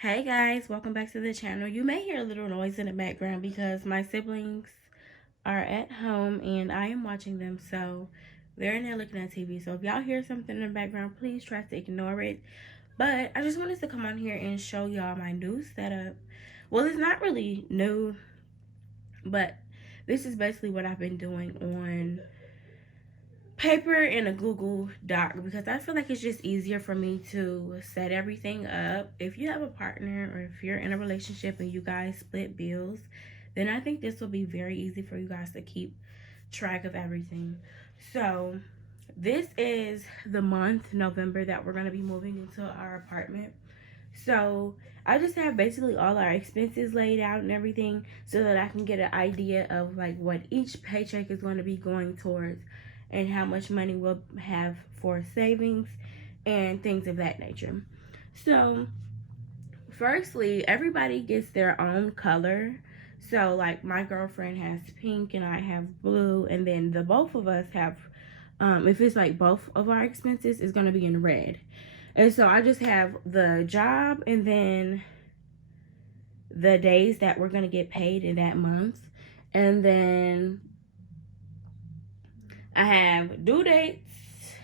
Hey guys, welcome back to the channel. You may hear a little noise in the background because my siblings are at home and I am watching them, so they're in there looking at TV. So if y'all hear something in the background, please try to ignore it. But I just wanted to come on here and show y'all my new setup. Well, it's not really new, but this is basically what I've been doing on paper and a Google Doc because I feel like it's just easier for me to set everything up. If you have a partner or if you're in a relationship and you guys split bills, then I think this will be very easy for you guys to keep track of everything. So this is the month, November, that we're going to be moving into our apartment. So I just have basically all our expenses laid out and everything so that I can get an idea of like what each paycheck is going to be going towards and how much money we'll have for savings and things of that nature. So firstly, everybody gets their own color. So like my girlfriend has pink and I have blue, and then the both of us have if it's like both of our expenses is going to be in red. And so I just have the job and then the days that we're going to get paid in that month. And then I have due dates.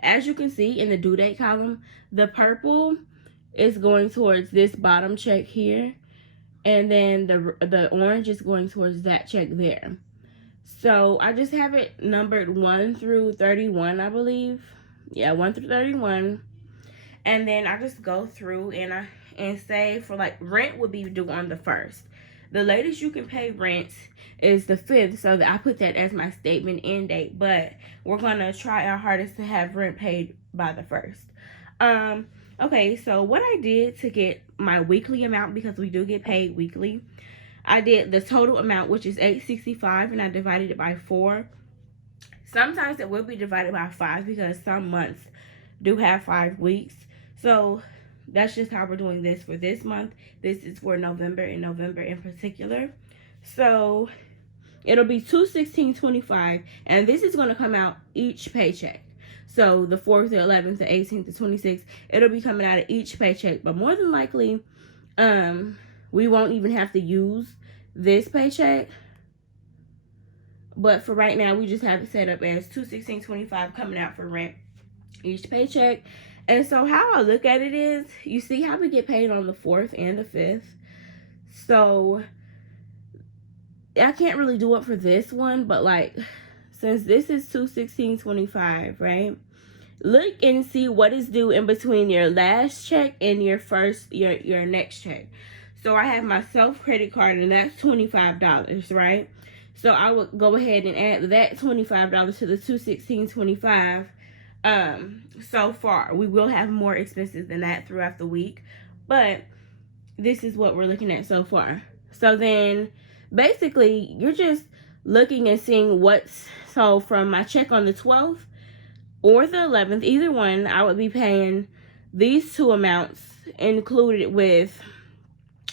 As you can see in the due date column, the purple is going towards this bottom check here. And then the orange is going towards that check there. So I just have it numbered 1 through 31, I believe. Yeah, 1 through 31. And then I just go through and say for like rent would be due on the 1st. The latest you can pay rent is the 5th, so that I put that as my statement end date. But we're gonna try our hardest to have rent paid by the 1st. Okay, so what I did to get my weekly amount, because we do get paid weekly, I did the total amount, which is $865, and I divided it by 4. Sometimes it will be divided by 5 because some months do have 5 weeks. So that's just how we're doing this for this month. This is for November, and November in particular. So it'll be $216.25, and this is going to come out each paycheck. So the 4th, the 11th, the 18th, the 26th, it'll be coming out of each paycheck. But more than likely, we won't even have to use this paycheck. But for right now, we just have it set up as $216.25 coming out for rent each paycheck. And so how I look at it is, you see how we get paid on the 4th and the 5th. So I can't really do it for this one, but like since this is $216.25, right? Look and see what is due in between your last check and your next check. So I have my self credit card, and that's $25, right? So I would go ahead and add that $25 to the $216.25. So far, we will have more expenses than that throughout the week, but this is what we're looking at so far. So then basically you're just looking and seeing so from my check on the 12th or the 11th, either one, I would be paying these two amounts included with,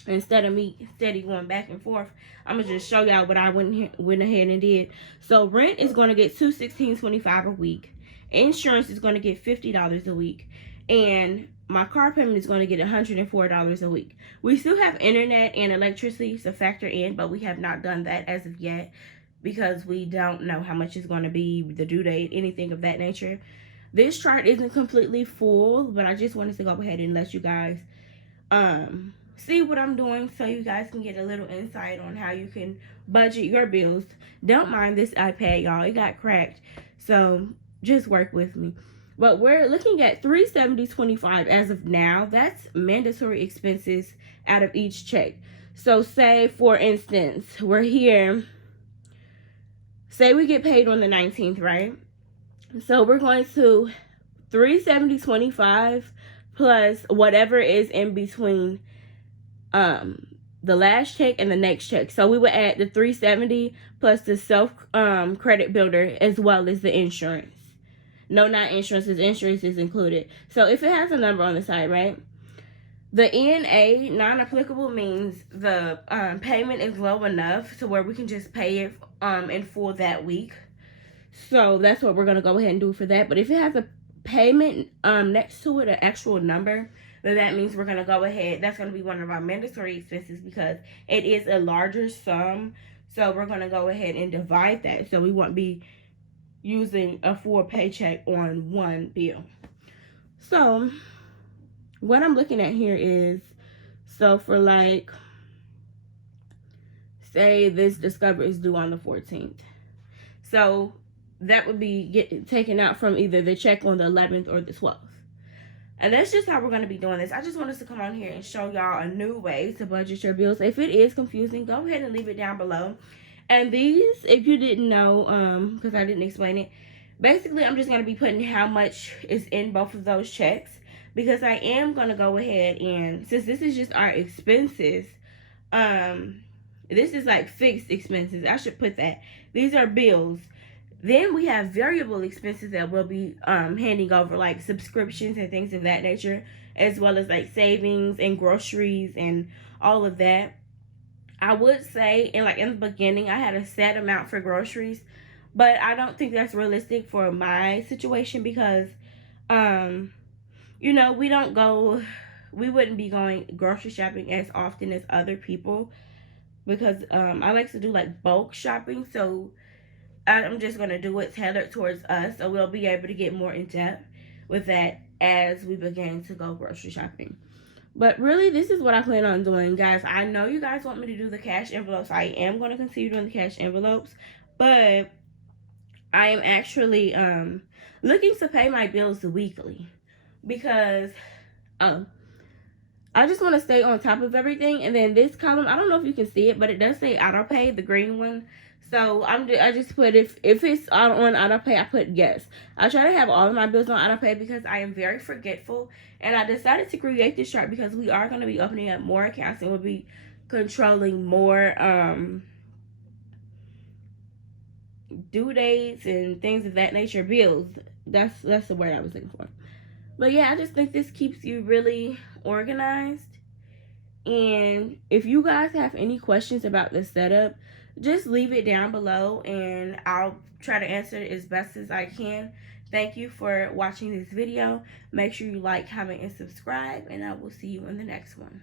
instead of me steady going back and forth, I'm gonna just show y'all what I went ahead and did. So rent is going to get $216.25 a week. Insurance is going to get $50 a week, and my car payment is going to get $104 a week. We still have internet and electricity to factor in, but we have not done that as of yet because we don't know how much is going to be, the due date, anything of that nature. This chart isn't completely full, but I just wanted to go ahead and let you guys see what I'm doing so you guys can get a little insight on how you can budget your bills. Don't mind this iPad, y'all. It got cracked, so just work with me. But we're looking at $370.25 as of now. That's mandatory expenses out of each check. So say for instance, we're here, say we get paid on the 19th, right? So we're going to $370.25 plus whatever is in between the last check and the next check. So we would add the $370 plus the self credit builder as well as the insurance. No, not insurance. Insurance is included. So if it has a number on the side, right? The NA, non-applicable, means the payment is low enough to where we can just pay it in full that week. So that's what we're going to go ahead and do for that. But if it has a payment next to it, an actual number, then that means we're going to go ahead. That's going to be one of our mandatory expenses because it is a larger sum. So we're going to go ahead and divide that. So we won't be using a full paycheck on one bill. So what I'm looking at here is, so for like, say this Discover is due on the 14th. So that would be taken out from either the check on the 11th or the 12th. And that's just how we're going to be doing this. I just want us to come on here and show y'all a new way to budget your bills. If it is confusing, go ahead and leave it down below. And these, if you didn't know, because I didn't explain it, basically I'm just going to be putting how much is in both of those checks. Because I am going to go ahead and, since this is just our expenses, this is like fixed expenses. I should put that. These are bills. Then we have variable expenses that we'll be handing over, like subscriptions and things of that nature, as well as like savings and groceries and all of that. I would say, in the beginning, I had a set amount for groceries, but I don't think that's realistic for my situation because, you know, we wouldn't be going grocery shopping as often as other people because I like to do like bulk shopping. So I'm just going to do it tailored towards us. So we'll be able to get more in depth with that as we begin to go grocery shopping. But really, this is what I plan on doing, guys. I know you guys want me to do the cash envelopes. I am going to continue doing the cash envelopes. But I am actually looking to pay my bills weekly. Because I just want to stay on top of everything. And then this column, I don't know if you can see it, but it does say auto pay, the green one. So I just put if it's on auto pay, I put yes. I try to have all of my bills on auto pay because I am very forgetful. And I decided to create this chart because we are going to be opening up more accounts and we'll be controlling more due dates and things of that nature, bills. That's the word I was looking for. But yeah, I just think this keeps you really organized. And if you guys have any questions about the setup, just leave it down below and I'll try to answer it as best as I can. Thank you for watching this video. Make sure you like, comment, and subscribe, and I will see you in the next one.